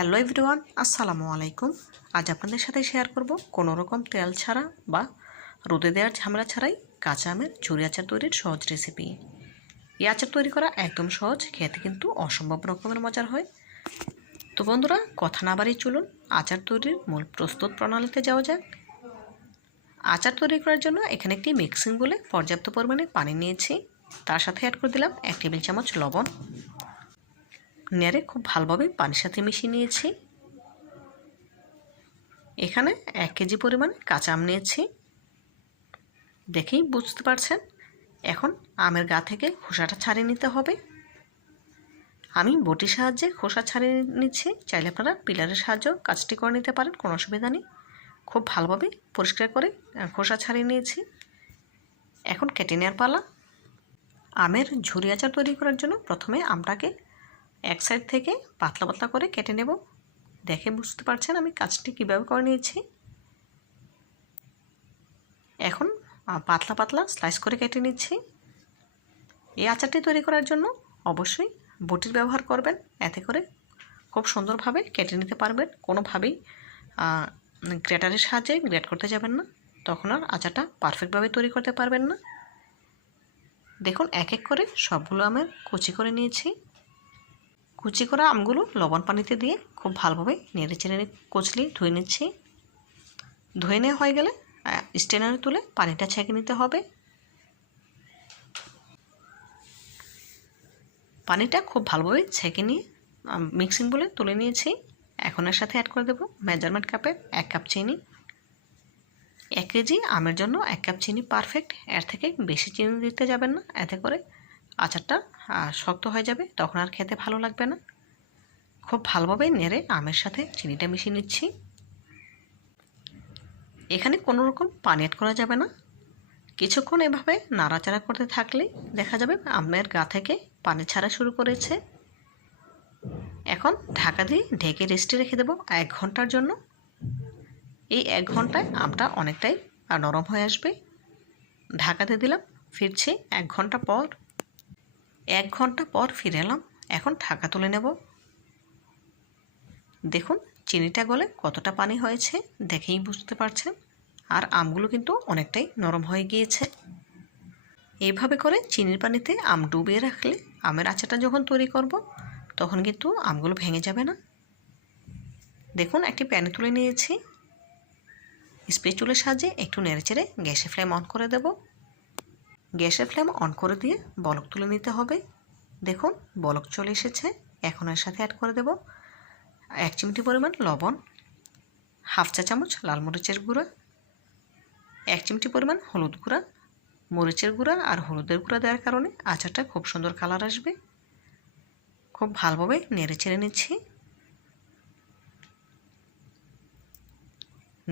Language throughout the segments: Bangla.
হ্যালো এভরিওয়ান, আসসালামু আলাইকুম। আজ আপনাদের সাথে শেয়ার করব কোনো রকম তেল ছাড়া বা রোদে দেওয়ার ঝামেলা ছাড়াই কাঁচা আমের ঝুরি আচার তৈরির সহজ রেসিপি। এই আচার তৈরি করা একদম সহজ, খেতে কিন্তু অসম্ভব রকমের মজার হয়। তো বন্ধুরা, কথা না বাড়িয়ে চলুন আচার তৈরির মূল প্রস্তুত প্রণালীতে যাওয়া যাক। আচার তৈরি করার জন্য এখানে একটি মিক্সিং বলে পর্যাপ্ত পরিমাণে পানি নিয়েছি। তার সাথে অ্যাড করে দিলাম 1 টেবিল চামচ লবণ। নেড়ে খুব ভালোভাবে পানির সাথে মিশিয়ে নিয়েছি। এখানে 1 কেজি পরিমাণ কাঁচা আম নিয়েছি, দেখেই বুঝতে পারছেন। এখন আমের গা থেকে খোসাটা ছাড়িয়ে নিতে হবে। আমি বটির সাহায্যে খোসা ছাড়িয়ে নিচ্ছি, চাইলে আপনারা পিলারের সাহায্যেও কাজটি করে নিতে পারেন, কোনো অসুবিধা নেই। খুব ভালোভাবে পরিষ্কার করে খোসা ছাড়িয়ে নিয়েছি। এখন কেটে নেওয়ার পালা। আমের ঝুরি আচার তৈরি করার জন্য প্রথমে আমটাকে এক সাইড থেকে পাতলা পাতলা করে কেটে নেব। দেখে বুঝতে পারছেন আমি কাজটি কীভাবে করে নিয়েছি। এখন পাতলা পাতলা স্লাইস করে কেটে নিচ্ছি। এই আচারটি তৈরি করার জন্য অবশ্যই বটির ব্যবহার করবেন, এতে করে খুব সুন্দরভাবে কেটে নিতে পারবেন। কোনোভাবেই গ্রেটারের সাহায্যে গ্রেট করতে যাবেন না, তখন আর আচারটা পারফেক্টভাবে তৈরি করতে পারবেন না। দেখুন এক এক করে সবগুলো আমের কুচি করে নিয়েছি। কুচি করা আমগুলো লবণ পানিতে দিয়ে খুব ভালোভাবে নেড়ে চেড়ে কচলি ধুয়ে নিচ্ছি। ধুয়ে নেওয়া হয়ে গেলে স্ট্রেনারে তুলে পানিটা ছেঁকে নিতে হবে। পানিটা খুব ভালোভাবে ছেঁকে নিয়ে মিক্সিং বলে তুলে নিয়েছি। এখন এর সাথে অ্যাড করে দেব মেজারমেন্ট কাপে 1 কাপ চিনি। 1 কেজি আমের জন্য 1 কাপ চিনি পারফেক্ট, এর থেকে বেশি চিনি দিতে যাবেন না, এতে করে আচারটা শক্ত হয়ে যাবে, তখন আর খেতে ভালো লাগবে না। খুব ভালোভাবে নেড়ে আমের সাথে চিনিটা মিশিয়ে নিচ্ছি। এখানে কোনো রকম পানি অ্যাড করা যাবে না। কিছুক্ষণ এভাবে নাড়াচাড়া করতে থাকলেই দেখা যাবে আমের গা থেকে পানি ছাড়া শুরু করেছে। এখন ঢাকা দিয়ে ঢেকে রেস্টে রেখে দেব 1 ঘন্টার জন্য। এই 1 ঘন্টায় আমটা অনেকটাই নরম হয়ে আসবে। ঢাকা দিয়ে দিলাম, ফিরছি 1 ঘন্টা পর। 1 ঘন্টা পর ফিরে এলাম। এখন ঢাকা তুলে নেব। দেখুন চিনিটা গলে কতটা পানি হয়েছে, দেখেই বুঝতে পারছেন। আর আমগুলো কিন্তু অনেকটাই নরম হয়ে গিয়েছে। এইভাবে করে চিনির পানিতে আম ডুবিয়ে রাখলে আমের আচারটা যখন তৈরি করব তখন কিন্তু আমগুলো ভেঙে যাবে না। দেখুন একটি প্যানে তুলে নিয়েছি। স্প্যাচুলার সাহায্যে একটু নেড়েচেড়ে গ্যাসের ফ্লেম অন করে দেব। গ্যাসের ফ্লেম অন করে দিয়ে বলক তুলে নিতে হবে। দেখুন বলক চলে এসেছে। এখন এর সাথে অ্যাড করে দেব 1 চিমটি পরিমাণ লবণ, হাফ চা চামচ লাল মরিচের গুঁড়া, 1 চিমটি পরিমাণ হলুদ গুঁড়া। মরিচের গুঁড়া আর হলুদের গুঁড়া দেওয়ার কারণে আচারটা খুব সুন্দর কালার আসবে। খুব ভালোভাবে নেড়ে চেড়ে নিচ্ছি।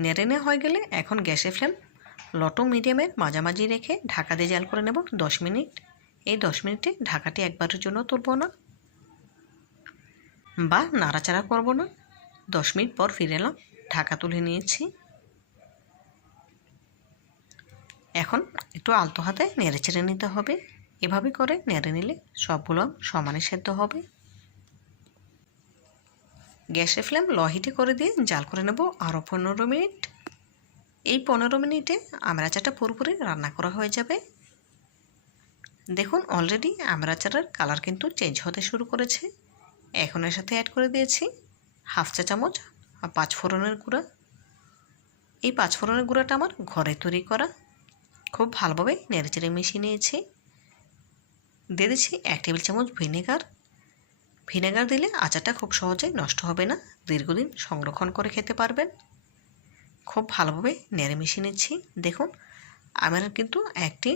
নেড়ে নেওয়া হয়ে গেলে এখন গ্যাসের ফ্লেম লো টু মিডিয়ামের মাঝামাঝি রেখে ঢাকা দিয়ে জাল করে নেব 10 মিনিট। এই 10 মিনিটে ঢাকাটি একবারের জন্য তুলব না বা নাড়াচাড়া করব না। 10 মিনিট পর ফিরে এলাম, ঢাকা তুলে নিয়েছি। এখন একটু আলতো হাতে নেড়ে চেড়ে নিতে হবে। এভাবে করে নেড়ে নিলে সবগুলো সমানে সেদ্ধ হবে। গ্যাসের ফ্লেম লো হিটে করে দিয়ে জাল করে নেব আরও 15 মিনিট। এই 15 মিনিটে আমের আচারটা পুরোপুরি রান্না করা হয়ে যাবে। দেখুন অলরেডি আমের আচারের কালার কিন্তু চেঞ্জ হতে শুরু করেছে। এখন এর সাথে অ্যাড করে দিয়েছি হাফ চা চামচ 5 ফোড়নের গুঁড়া। এই 5 ফোড়নের গুঁড়াটা আমার ঘরে তৈরি করা। খুব ভালোভাবে নেড়েচেড়ে মিশিয়ে নিয়েছি। দিয়ে দিচ্ছি 1 টেবিল চামচ ভিনেগার। ভিনেগার দিলে আচারটা খুব সহজেই নষ্ট হবে না, দীর্ঘদিন সংরক্ষণ করে খেতে পারবেন। খুব ভালোভাবে নেড়ে মিশিয়ে নিচ্ছি। দেখুন আমের কিন্তু একটি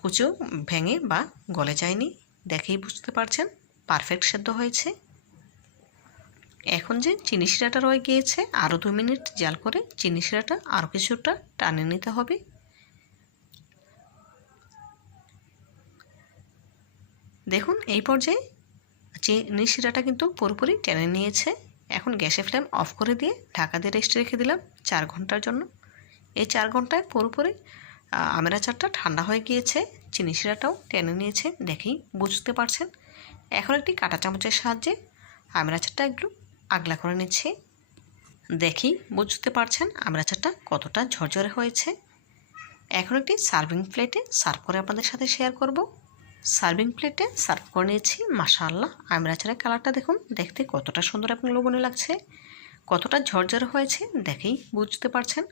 কুচিও ভেঙে বা গলে যায়নি, দেখেই বুঝতে পারছেন পারফেক্ট সেদ্ধ হয়েছে। এখন যে চিনি শিরাটা রয়ে গিয়েছে, আরও 2 মিনিট জাল করে চিনি শিরাটা আরও কিছুটা টানে নিতে হবে। দেখুন এই পর্যায়ে চিনি শিরাটা কিন্তু পুরোপুরি টেনে নিয়েছে। এখন গ্যাসের ফ্লেম অফ করে দিয়ে ঢাকা দিয়ে রেস্টে রেখে দিলাম 4 ঘন্টার জন্য। এই 4 ঘন্টায় পুরোপুরি আমের আচারটা ঠান্ডা হয়ে গিয়েছে, চিনি শিরাটাও টেনে নিয়েছে, দেখেই বুঝতে পারছেন। এখন একটি কাঁটা চামচের সাহায্যে আমের আচারটা একটু আগলা করে নিচ্ছি। দেখি বুঝতে পারছেন আমের আচারটা কতটা ঝরঝরে হয়েছে। এখন একটি সার্ভিং প্লেটে সার্ভ করে আপনাদের সাথে শেয়ার করব। সার্ভিং প্লেটে সার্ভ করে নিয়েছি। মাশাআল্লাহ, আমের আচারের কালারটা দেখুন, দেখতে কতটা সুন্দর এবং লোভনীয় লাগছে, কতটা ঝরঝরে হয়েছে দেখেই বুঝতে পারছেন।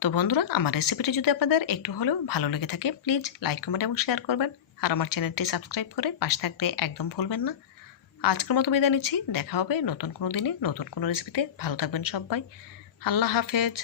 তো বন্ধুরা, আমার রেসিপিটি যদি আপনাদের একটু হলেও ভালো লেগে থাকে প্লিজ লাইক, কমেন্ট এবং শেয়ার করবেন। আর আমার চ্যানেলটি সাবস্ক্রাইব করে পাশে থাকতে একদম ভুলবেন না। আজকের মতো বিদায় নিচ্ছি। দেখা হবে নতুন কোনো দিনে নতুন কোনো রেসিপিতে। ভালো থাকবেন সবাই। আল্লাহ হাফেজ।